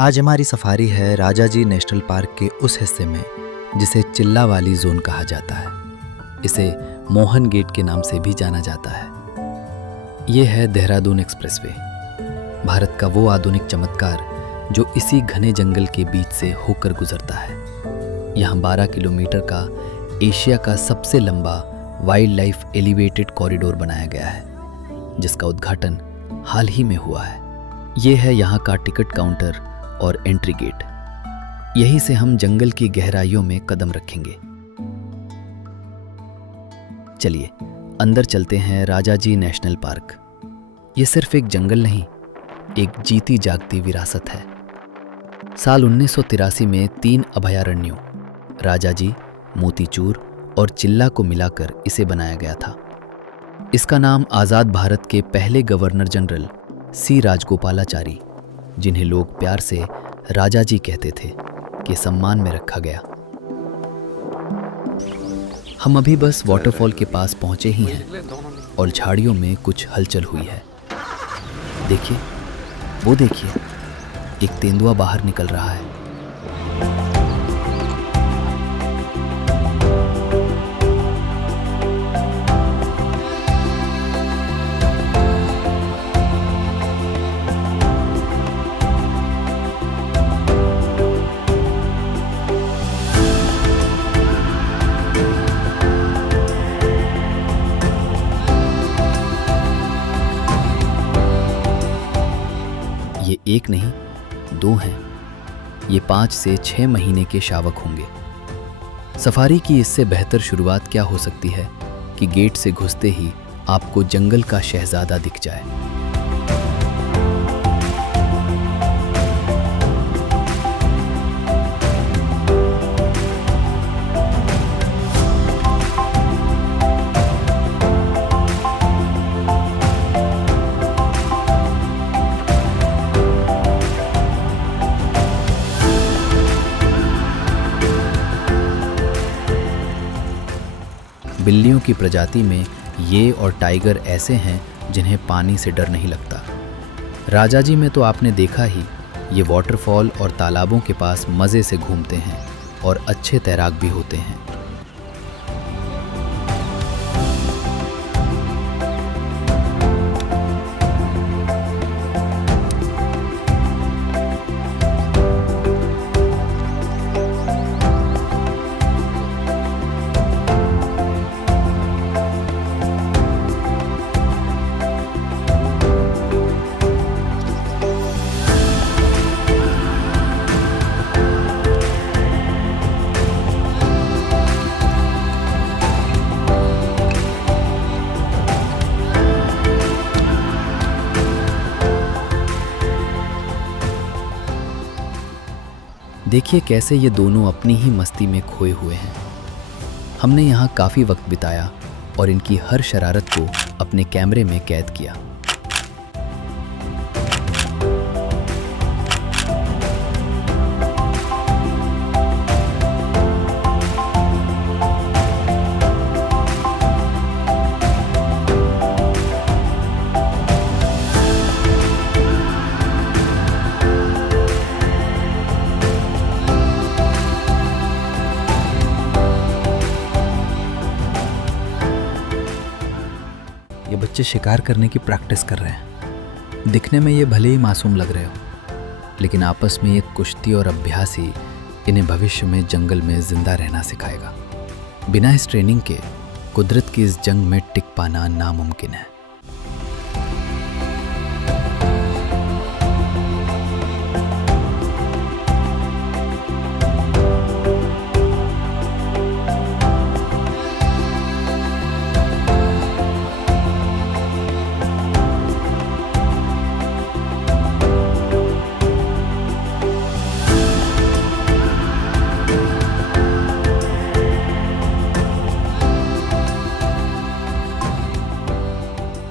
आज हमारी सफारी है राजाजी नेशनल पार्क के उस हिस्से में जिसे चिल्ला वाली जोन कहा जाता है। इसे मोहन गेट के नाम से भी जाना जाता है। ये है देहरादून एक्सप्रेसवे, भारत का वो आधुनिक चमत्कार जो इसी घने जंगल के बीच से होकर गुजरता है। यहाँ 12 किलोमीटर का एशिया का सबसे लंबा वाइल्ड लाइफ एलिवेटेड कॉरिडोर बनाया गया है, जिसका उद्घाटन हाल ही में हुआ है। ये है यहाँ का टिकट काउंटर और एंट्री गेट। यहीं से हम जंगल की गहराइयों में कदम रखेंगे। चलिए अंदर चलते हैं राजाजी नेशनल पार्क। ये सिर्फ एक जंगल नहीं, एक जीती जागती विरासत है। साल 1983 में 3 अभयारण्यों राजाजी, मोतीचूर और चिल्ला को मिलाकर इसे बनाया गया था। इसका नाम आज़ाद भारत के पहले गवर्नर जनरल सी राजगोपालाचारी, जिन्हें लोग प्यार से राजाजी कहते थे, के सम्मान में रखा गया। हम अभी बस वाटरफॉल के पास पहुंचे ही हैं और झाड़ियों में कुछ हलचल हुई है। देखिए, वो देखिए, एक तेंदुआ बाहर निकल रहा है। ये एक नहीं, 2 हैं। ये 5 से 6 महीने के शावक होंगे। सफारी की इससे बेहतर शुरुआत क्या हो सकती है कि गेट से घुसते ही आपको जंगल का शहजादा दिख जाए। बिल्लियों की प्रजाति में ये और टाइगर ऐसे हैं जिन्हें पानी से डर नहीं लगता। राजाजी में तो आपने देखा ही, ये वाटरफॉल और तालाबों के पास मज़े से घूमते हैं और अच्छे तैराक भी होते हैं। देखिए कैसे ये दोनों अपनी ही मस्ती में खोए हुए हैं। हमने यहाँ काफ़ी वक्त बिताया और इनकी हर शरारत को अपने कैमरे में कैद किया। ये बच्चे शिकार करने की प्रैक्टिस कर रहे हैं। दिखने में ये भले ही मासूम लग रहे हो, लेकिन आपस में एक कुश्ती और अभ्यास ही इन्हें भविष्य में जंगल में जिंदा रहना सिखाएगा। बिना इस ट्रेनिंग के कुदरत की इस जंग में टिक पाना नामुमकिन है।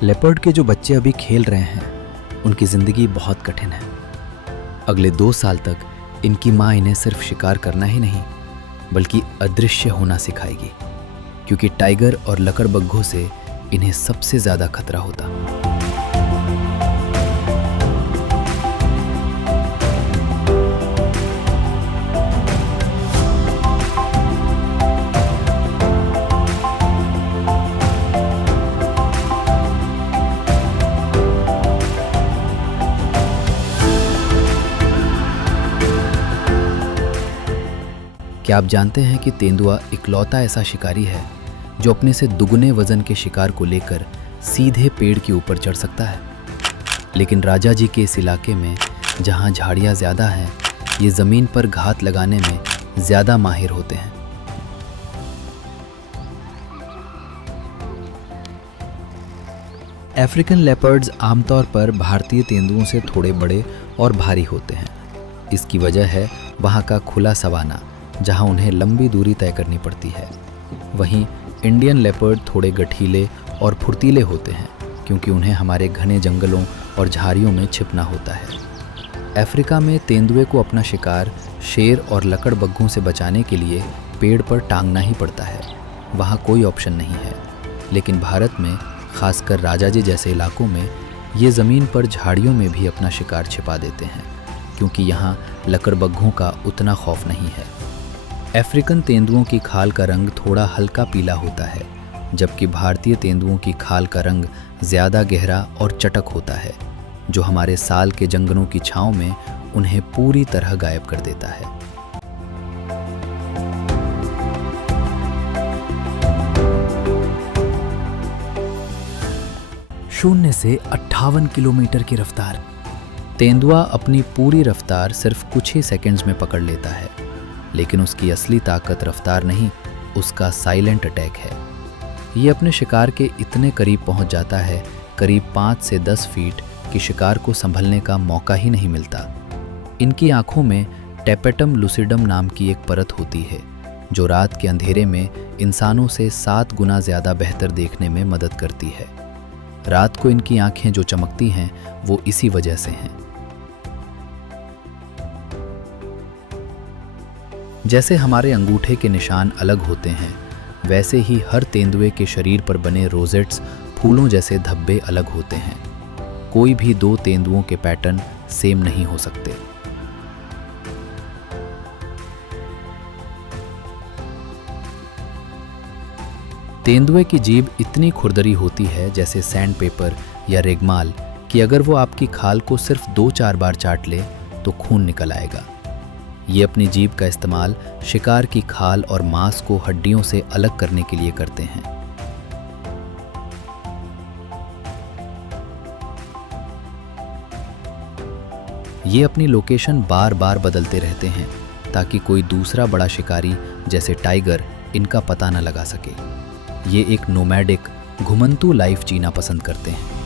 लेपर्ड के जो बच्चे अभी खेल रहे हैं, उनकी ज़िंदगी बहुत कठिन है। अगले 2 साल तक इनकी माँ इन्हें सिर्फ शिकार करना ही नहीं, बल्कि अदृश्य होना सिखाएगी, क्योंकि टाइगर और लकड़बग्घों से इन्हें सबसे ज़्यादा खतरा होता। क्या आप जानते हैं कि तेंदुआ इकलौता ऐसा शिकारी है जो अपने से दुगने वजन के शिकार को लेकर सीधे पेड़ के ऊपर चढ़ सकता है? लेकिन राजा जी के इस इलाके में जहाँ झाड़ियाँ ज़्यादा हैं, ये ज़मीन पर घात लगाने में ज़्यादा माहिर होते हैं। अफ्रीकन लेपर्ड्स आमतौर पर भारतीय तेंदुओं से थोड़े बड़े और भारी होते हैं। इसकी वजह है वहाँ का खुला सवाना, जहाँ उन्हें लंबी दूरी तय करनी पड़ती है। वहीं इंडियन लेपर्ड थोड़े गठीले और फुर्तीले होते हैं, क्योंकि उन्हें हमारे घने जंगलों और झाड़ियों में छिपना होता है। अफ्रीका में तेंदुए को अपना शिकार शेर और लकड़बग्घों से बचाने के लिए पेड़ पर टांगना ही पड़ता है। वहाँ कोई ऑप्शन नहीं है। लेकिन भारत में, खासकर राजा जी जैसे इलाकों में, ये ज़मीन पर झाड़ियों में भी अपना शिकार छिपा देते हैं, क्योंकि यहाँ लकड़बग्घों का उतना खौफ नहीं है। अफ्रीकन तेंदुओं की खाल का रंग थोड़ा हल्का पीला होता है, जबकि भारतीय तेंदुओं की खाल का रंग ज़्यादा गहरा और चटक होता है, जो हमारे साल के जंगलों की छाँव में उन्हें पूरी तरह गायब कर देता है। शून्य से 58 किलोमीटर की रफ्तार। तेंदुआ अपनी पूरी रफ्तार सिर्फ कुछ ही सेकंड्स में पकड़ लेता है, लेकिन उसकी असली ताकत रफ्तार नहीं, उसका साइलेंट अटैक है। ये अपने शिकार के इतने करीब पहुंच जाता है, करीब 5 से 10 फीट, कि शिकार को संभलने का मौका ही नहीं मिलता। इनकी आंखों में टेपेटम लुसिडम नाम की एक परत होती है, जो रात के अंधेरे में इंसानों से 7 गुना ज़्यादा बेहतर देखने में मदद करती है। रात को इनकी आंखें जो चमकती हैं, वो इसी वजह से हैं। जैसे हमारे अंगूठे के निशान अलग होते हैं, वैसे ही हर तेंदुए के शरीर पर बने रोजेट्स, फूलों जैसे धब्बे अलग होते हैं। कोई भी 2 तेंदुओं के पैटर्न सेम नहीं हो सकते। तेंदुए की जीभ इतनी खुरदरी होती है, जैसे सैंड पेपर या रेगमाल, कि अगर वो आपकी खाल को सिर्फ 2-4 बार चाट ले तो खून निकल आएगा। ये अपनी जीभ का इस्तेमाल शिकार की खाल और मांस को हड्डियों से अलग करने के लिए करते हैं। ये अपनी लोकेशन बार बार बदलते रहते हैं, ताकि कोई दूसरा बड़ा शिकारी जैसे टाइगर इनका पता न लगा सके। ये एक नोमैडिक, घुमंतू लाइफ जीना पसंद करते हैं।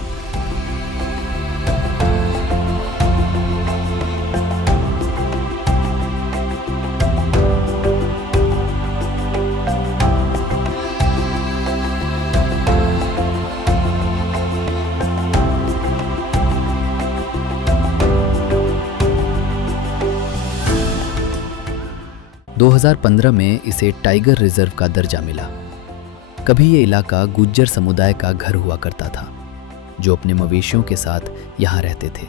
दो 2015 में इसे टाइगर रिजर्व का दर्जा मिला। कभी ये इलाका गुज्जर समुदाय का घर हुआ करता था, जो अपने मवेशियों के साथ यहाँ रहते थे।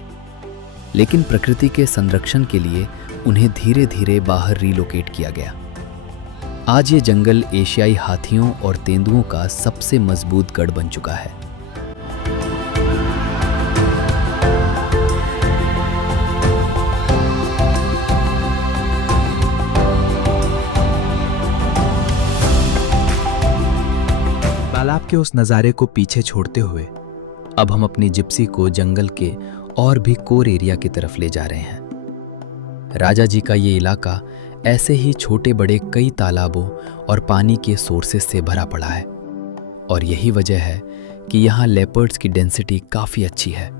लेकिन प्रकृति के संरक्षण के लिए उन्हें धीरे धीरे बाहर रीलोकेट किया गया। आज ये जंगल एशियाई हाथियों और तेंदुओं का सबसे मजबूत गढ़ बन चुका है। तालाब के उस नज़ारे को पीछे छोड़ते हुए अब हम अपनी जिप्सी को जंगल के और भी कोर एरिया की तरफ ले जा रहे हैं। राजा जी का ये इलाका ऐसे ही छोटे बड़े कई तालाबों और पानी के सोर्सेस से भरा पड़ा है, और यही वजह है कि यहाँ लेपर्ड्स की डेंसिटी काफ़ी अच्छी है।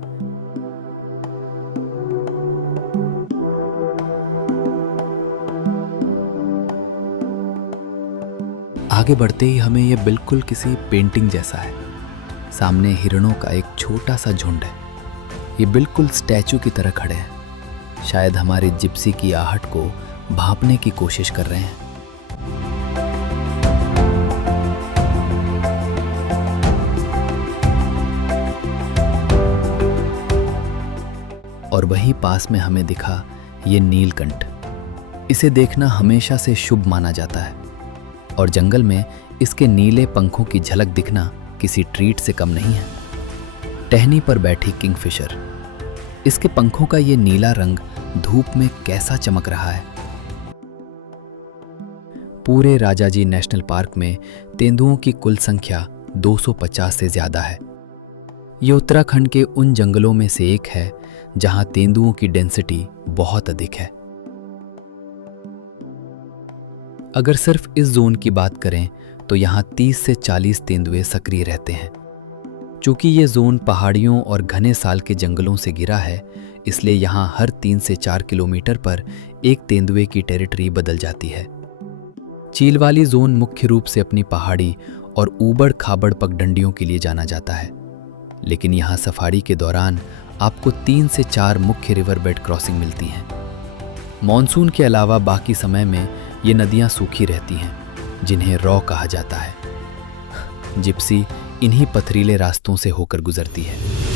आगे बढ़ते ही हमें यह बिल्कुल किसी पेंटिंग जैसा है। सामने हिरणों का एक छोटा सा झुंड है। ये बिल्कुल स्टैचू की तरह खड़े हैं, शायद हमारी जिप्सी की आहट को भांपने की कोशिश कर रहे हैं। और वहीं पास में हमें दिखा ये नीलकंठ। इसे देखना हमेशा से शुभ माना जाता है, और जंगल में इसके नीले पंखों की झलक दिखना किसी ट्रीट से कम नहीं है। टहनी पर बैठी किंगफिशर, इसके पंखों का ये नीला रंग धूप में कैसा चमक रहा है। पूरे राजाजी नेशनल पार्क में तेंदुओं की कुल संख्या 250 से ज़्यादा है। ये उत्तराखंड के उन जंगलों में से एक है जहां तेंदुओं की डेंसिटी बहुत अधिक है। अगर सिर्फ इस जोन की बात करें तो यहाँ 30 से 40 तेंदुए सक्रिय रहते हैं। चूंकि ये जोन पहाड़ियों और घने साल के जंगलों से घिरा है, इसलिए यहाँ हर 3 से 4 किलोमीटर पर एक तेंदुए की टेरिटरी बदल जाती है। चील वाली जोन मुख्य रूप से अपनी पहाड़ी और ऊबड़ खाबड़ पगडंडियों के लिए जाना जाता है, लेकिन यहाँ सफारी के दौरान आपको 3 से 4 मुख्य रिवर बेड क्रॉसिंग मिलती हैं। मॉनसून के अलावा बाकी समय में ये नदियाँ सूखी रहती हैं, जिन्हें रॉ कहा जाता है। जिप्सी इन्हीं पथरीले रास्तों से होकर गुजरती है।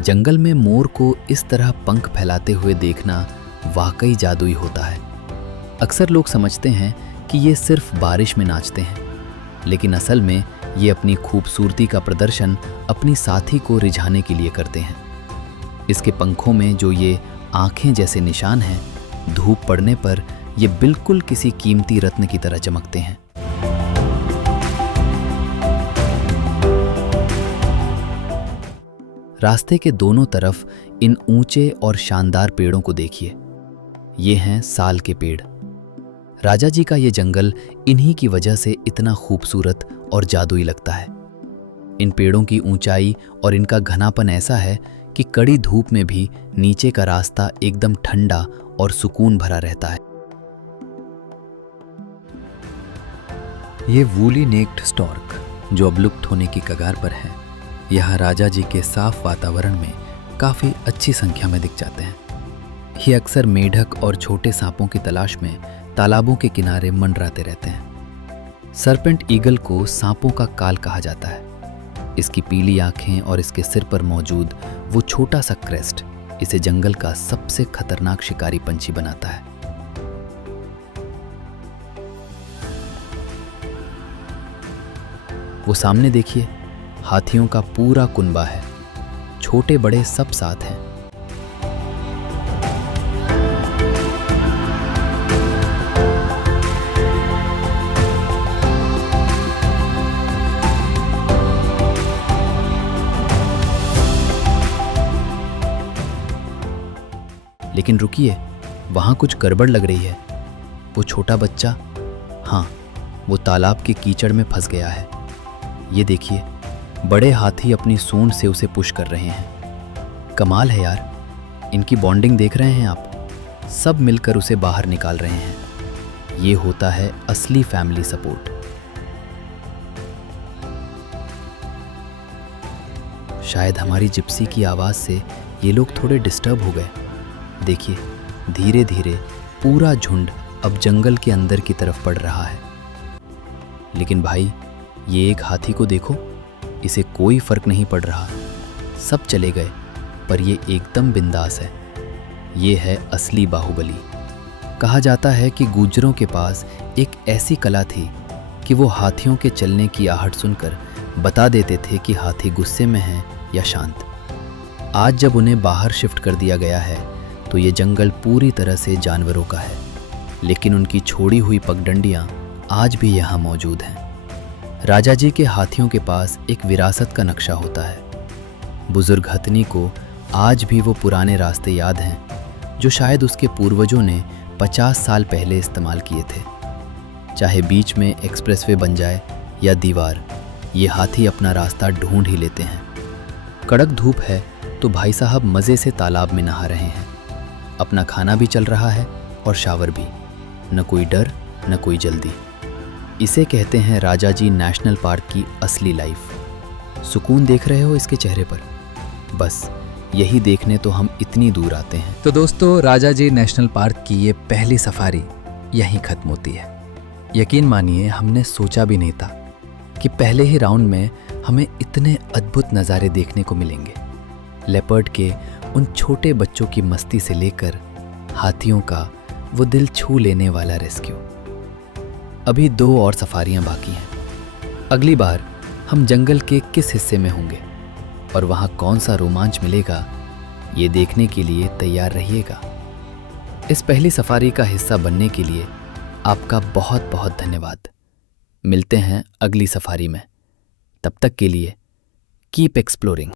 जंगल में मोर को इस तरह पंख फैलाते हुए देखना वाकई जादुई होता है। अक्सर लोग समझते हैं कि ये सिर्फ बारिश में नाचते हैं, लेकिन असल में ये अपनी खूबसूरती का प्रदर्शन अपनी साथी को रिझाने के लिए करते हैं। इसके पंखों में जो ये आंखें जैसे निशान हैं, धूप पड़ने पर ये बिल्कुल किसी कीमती रत्न की तरह चमकते हैं। रास्ते के दोनों तरफ इन ऊंचे और शानदार पेड़ों को देखिए। ये हैं साल के पेड़। राजा जी का ये जंगल इन्हीं की वजह से इतना खूबसूरत और जादुई लगता है। इन पेड़ों की ऊंचाई और इनका घनापन ऐसा है कि कड़ी धूप में भी नीचे का रास्ता एकदम ठंडा और सुकून भरा रहता है। ये वूली नेक्ड स्टॉर्क जो अब लुप्त होने की कगार पर है, यहाँ राजा जी के साफ वातावरण में काफ़ी अच्छी संख्या में दिख जाते हैं। ये अक्सर मेढक और छोटे सांपों की तलाश में तालाबों के किनारे मंडराते रहते हैं। सरपेंट ईगल को सांपों का काल कहा जाता है। इसकी पीली आंखें और इसके सिर पर मौजूद वो छोटा सा क्रेस्ट इसे जंगल का सबसे खतरनाक शिकारी पंछी बनाता है। वो सामने देखिए, हाथियों का पूरा कुनबा है। छोटे बड़े सब साथ हैं। लेकिन रुकिए, वहां कुछ गड़बड़ लग रही है। वो छोटा बच्चा, हाँ, वो तालाब के कीचड़ में फंस गया है। ये देखिए, बड़े हाथी अपनी सूंड से उसे पुश कर रहे हैं। कमाल है यार, इनकी बॉन्डिंग देख रहे हैं आप? सब मिलकर उसे बाहर निकाल रहे हैं। ये होता है असली फैमिली सपोर्ट। शायद हमारी जिप्सी की आवाज़ से ये लोग थोड़े डिस्टर्ब हो गए। देखिए, धीरे धीरे पूरा झुंड अब जंगल के अंदर की तरफ बढ़ रहा है। लेकिन भाई, ये एक हाथी को देखो, इसे कोई फर्क नहीं पड़ रहा। सब चले गए, पर ये एकदम बिंदास है। ये है असली बाहुबली। कहा जाता है कि गुर्जरों के पास एक ऐसी कला थी कि वो हाथियों के चलने की आहट सुनकर बता देते थे कि हाथी गुस्से में है या शांत। आज जब उन्हें बाहर शिफ्ट कर दिया गया है, तो ये जंगल पूरी तरह से जानवरों का है, लेकिन उनकी छोड़ी हुई पगडंडियाँ आज भी यहाँ मौजूद हैं। राजा जी के हाथियों के पास एक विरासत का नक्शा होता है। बुजुर्ग हथनी को आज भी वो पुराने रास्ते याद हैं जो शायद उसके पूर्वजों ने 50 साल पहले इस्तेमाल किए थे। चाहे बीच में एक्सप्रेसवे बन जाए या दीवार, ये हाथी अपना रास्ता ढूंढ ही लेते हैं। कड़क धूप है तो भाई साहब मज़े से तालाब में नहा रहे हैं। अपना खाना भी चल रहा है और शावर भी। न कोई डर, न कोई जल्दी। इसे कहते हैं राजा जी नेशनल पार्क की असली लाइफ। सुकून देख रहे हो इसके चेहरे पर? बस यही देखने तो हम इतनी दूर आते हैं। तो दोस्तों, राजा जी नेशनल पार्क की ये पहली सफारी यहीं खत्म होती है। यकीन मानिए, हमने सोचा भी नहीं था कि पहले ही राउंड में हमें इतने अद्भुत नज़ारे देखने को मिलेंगे। लेपर्ड के उन छोटे बच्चों की मस्ती से लेकर हाथियों का वो दिल छू लेने वाला रेस्क्यू। अभी 2 और सफारियां बाकी हैं। अगली बार हम जंगल के किस हिस्से में होंगे और वहां कौन सा रोमांच मिलेगा, ये देखने के लिए तैयार रहिएगा। इस पहली सफारी का हिस्सा बनने के लिए आपका बहुत बहुत धन्यवाद। मिलते हैं अगली सफारी में। तब तक के लिए कीप एक्सप्लोरिंग।